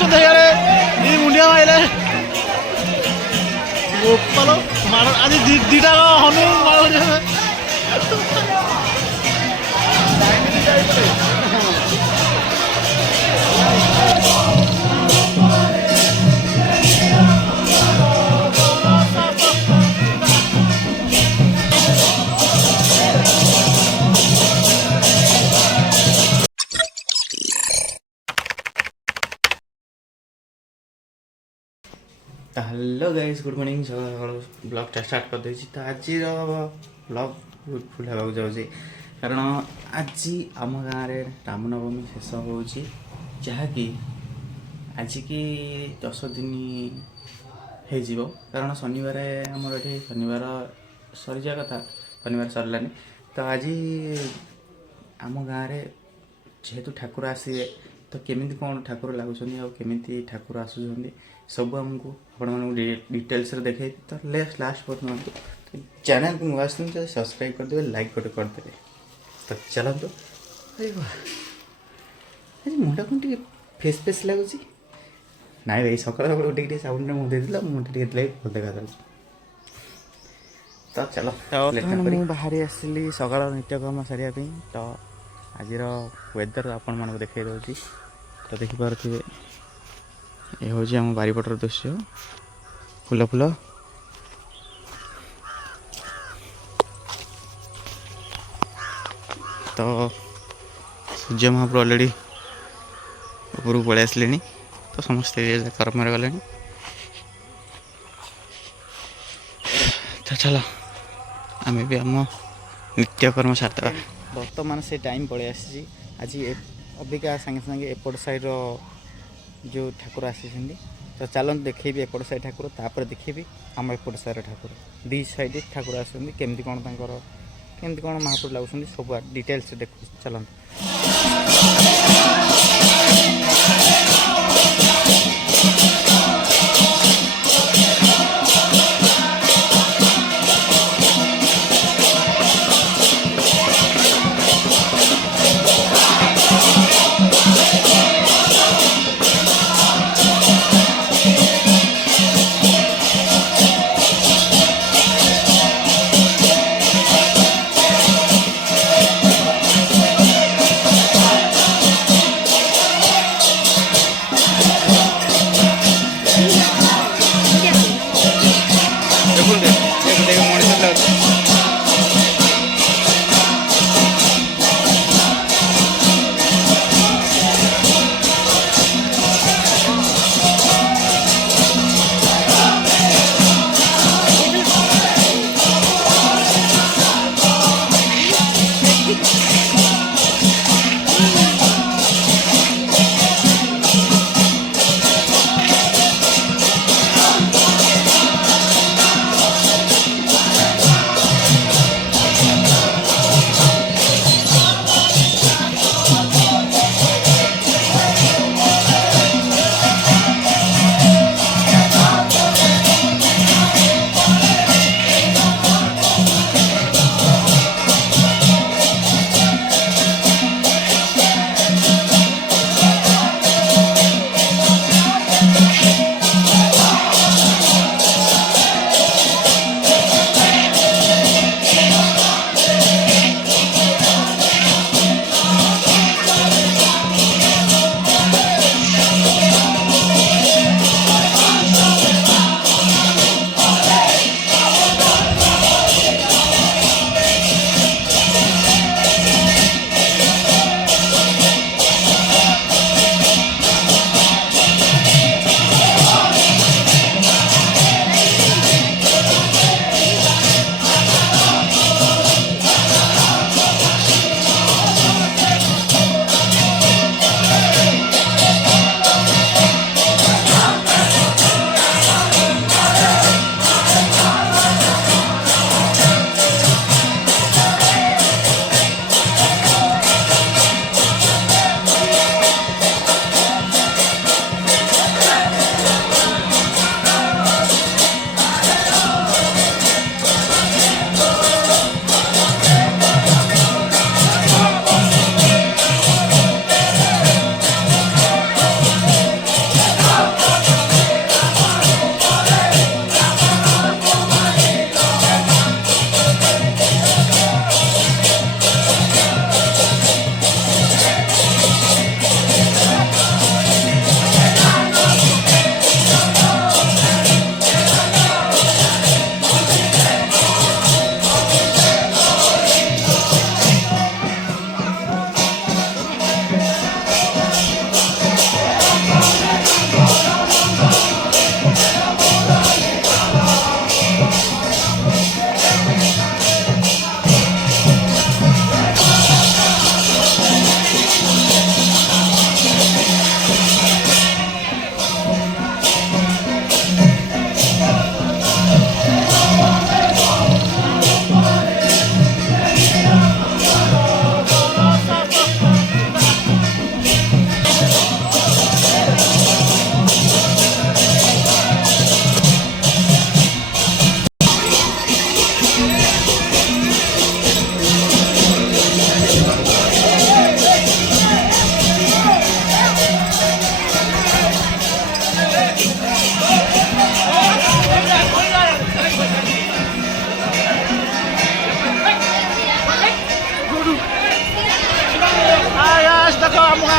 ଅଛନ୍ତି ଇଆଡ଼େ ଏଇ ମୁଣ୍ଡିଆ ମାଇଲେ ଗୋପାଲ ମାଡ଼ ଆଜି ଦୁଇଟା ହନୁ ମାଡ଼ हेलो गाइस गुड मॉर्निंग सकाल ब्लॉगटा स्टार्ट कर देछि तो आज ब्लॉग बहुत फुल होगा जाऊँगी कारण आज आम गाँव में रामनवमी शेष हो जहाँकि आज की 10 दिन हो कारण शनिवार आमर ये शनिवार सरी जा कथा शनिवार सरलानी तो आज आम गाँव में जेहेतु ठाकुर आसवे तो केमी कौन ठाकुर लगुच केमी ठाकुर आसुँच सब आमको आपण डिटेल्स देखे तो लास्ट पर्यंत तो चैनल को नुआ तो सब्सक्राइब करदे लाइक गोटे करदे तो चलते आज मुंडा कौन टे फेस फेस लगुच नाई भाई सकाल गोटे साबुन मुझे मुझे भल देखा तो चलो मुझे बाहरी आसली सकाल नित्यकर्म सारे तो आज वेदर आपण मानक देखा दूसरी तो देखिपे ये हूँ आम बारीपटर दृश्य फूल फूल तो सूर्य महाप्रभु ऑलरेडी ऊपर पलि आसले तो समस्ते कर्म गले तो चलो आम भी आम नित्यकर्म सारदे बर्तमान से टाइम पलि आसी आज अबिका सांगे सांगे एपट साइड जो ठाकुर आसी तो चलते देखेबी एपट साइड ठाकुर तापर देखेबी आम एपट साइड ठाकुर दी साइड ठाकुर आसुँच केमती कौन केमती कौन महाप्रभु लगुच सब डिटेल्स देखो चलते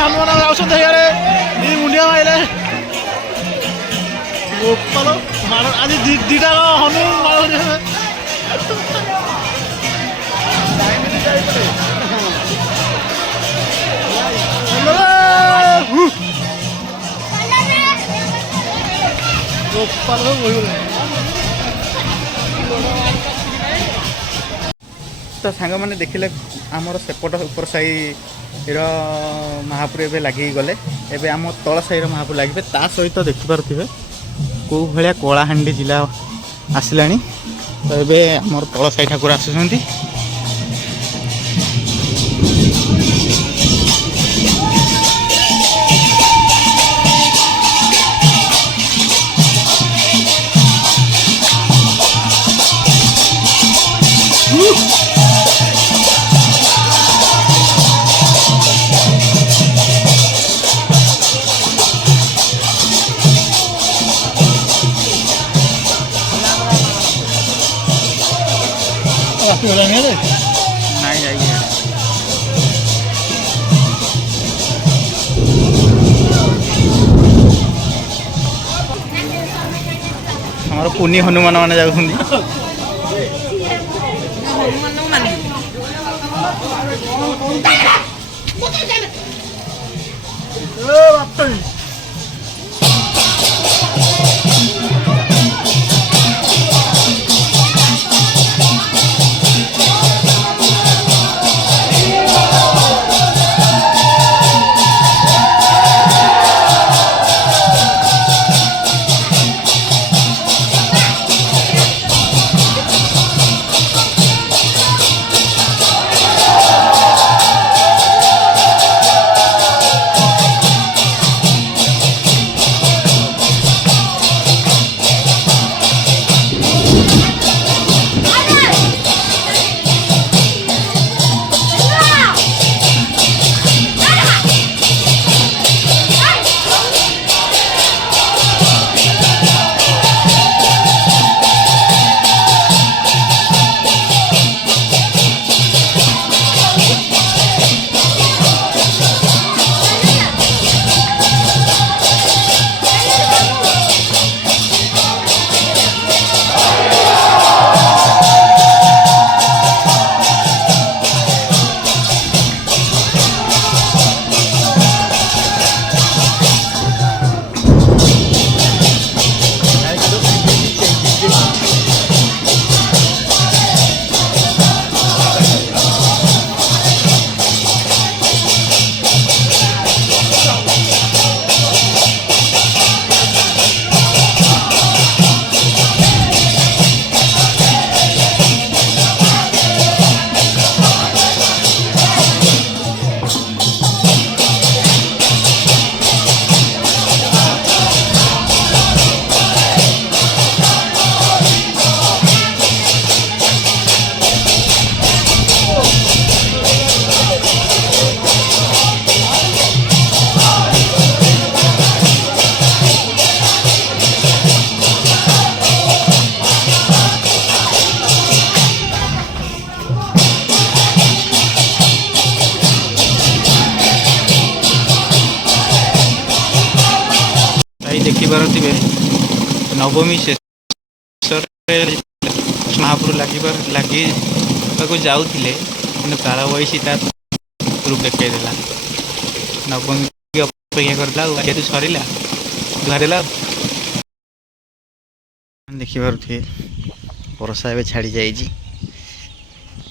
ହନୁମାନ ଯାଉଛନ୍ତି ଇଆଡ଼େ ଏଇ ମୁଣ୍ଡିଆ ମାଇଲେ ବୋପାଲ ମାଡ଼ ଆଜି ଦିଟା ହନୁ ମାଡ଼ ତ ସାଙ୍ଗମାନେ ଦେଖିଲେ ଆମର ସେପଟ ଉପର ସାହିର ମହାପୁର ଏବେ ଲାଗିକି ଗଲେ। ଏବେ ଆମ ତଳ ସାହିର ମହାପୁର ଲାଗିବେ। ତା ସହିତ ଦେଖିପାରୁଥିବେ କେଉଁ ଭଳିଆ କଳାହାଣ୍ଡି ଜିଲ୍ଲା ଆସିଲାଣି। ତ ଏବେ ଆମର ତଳ ସାହି ଠାକୁର ଆସୁଛନ୍ତି। ନାଇଁ ଯାଇକି ଆମର କୁନି ହନୁମାନ ମାନେ ଯାଉଛନ୍ତି। ଦେଖିପାରୁଥିବେ ନବମୀ ଶେଷରେ ମହାପୁର ଲାଗିବାକୁ ଯାଉଥିଲେ, କିନ୍ତୁ କାଳବୈଶାଖୀ ତା ରୂପ ଦେଖାଇଦେଲା। ନବମୀ ଅପେକ୍ଷା କରିଥିଲା ଆଉ ଯେହେତୁ ସରିଲା ଧରିଲା। ଦେଖିପାରୁଥିବେ ବର୍ଷା ଏବେ ଛାଡ଼ି ଯାଇଛି,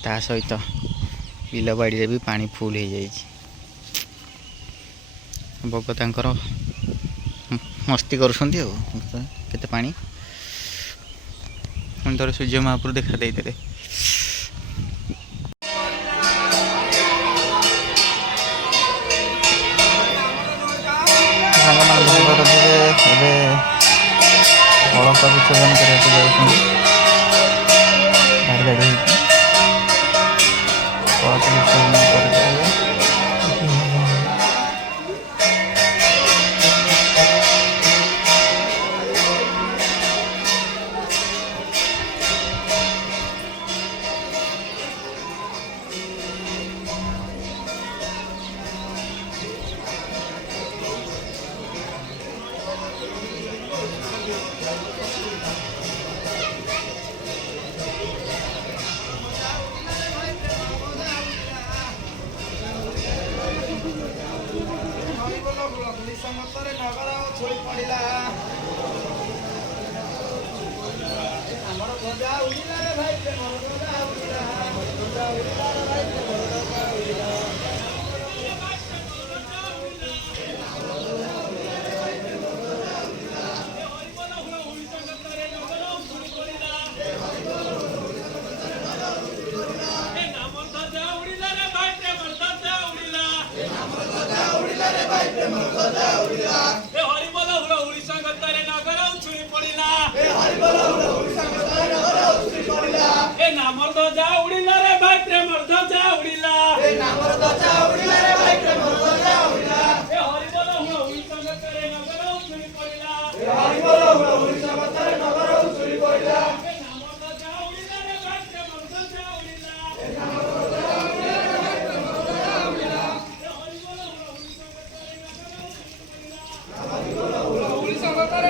ତା ସହିତ ବିଲ ବାଡ଼ିରେ ବି ପାଣି ଫୁଲ ହେଇଯାଇଛି। ବଗ ତାଙ୍କର ମସ୍ତି କରୁଛନ୍ତି ଆଉ କେତେ ପାଣି। ପୁଣି ଥରେ ସୂର୍ଯ୍ୟ ମହାପୁର ଦେଖା ଦେଇଥିଲେ। ଏବେ ଅଳକା ବିସର୍ଜନ କରିବାକୁ ଯାଉଛନ୍ତି। ଗାଡ଼ି ଗାଡ଼ି ହେଇକି ଅଳକା ବିସର୍ଜନ କରିଦେବେ। ଓଡ଼ିଶା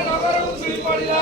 ନଗର ଉଛୁଳି ପଡ଼ିଲା।